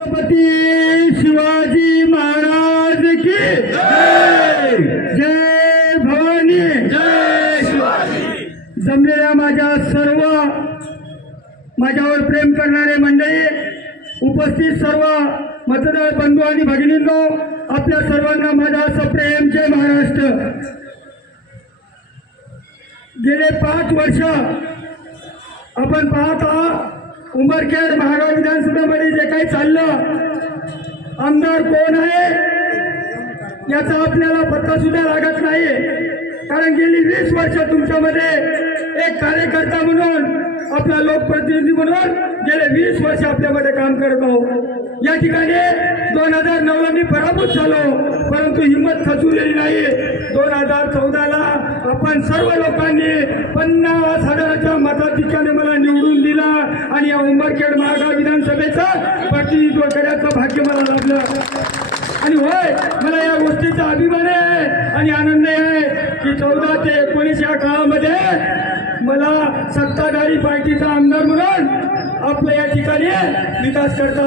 छत्रपती शिवाजी महाराज की जय। जय भवानी, जय शिवाजी। जमलेल्या माझ्या सर्व माझ्यावर प्रेम करणारे मंडळी, उपस्थित सर्व मतदार बंधू आणि भगिनींनो, आपल्या सर्वांना माझा असं प्रेम जय महाराष्ट्र। गेले 5 वर्ष आपण पाहत आहात, उमरखेड महागाव विधानसभेमध्ये जे काही चाललं, आमदार कोण आहे याचा आपल्याला पत्ता सुद्धा लागत नाही। कारण गेली 20 वर्ष तुमच्यामध्ये एक कार्यकर्ता म्हणून, आपला लोकप्रतिनिधी म्हणून गेले 20 वर्ष आपल्यामध्ये काम करत आहोत। या ठिकाणी 2009ला मी पराभूत झालो, परंतु हिंमत खचवलेली नाही। 2014ला आपण सर्व लोकांनी 50,000च्या मताधिक्याने मला निवडून दिला आणि या उमरखेड महागाव विधानसभेचं प्रतिनिधित्व करण्याचं भाग्य मला लाभलं। आणि होय, मला या गोष्टीचा अभिमान आहे आणि आनंद आहे की 14 ते 19 या काळामध्ये मला सत्ताधारी पार्टीचा आमदार म्हणून आपल्या या ठिकाणी विकास करता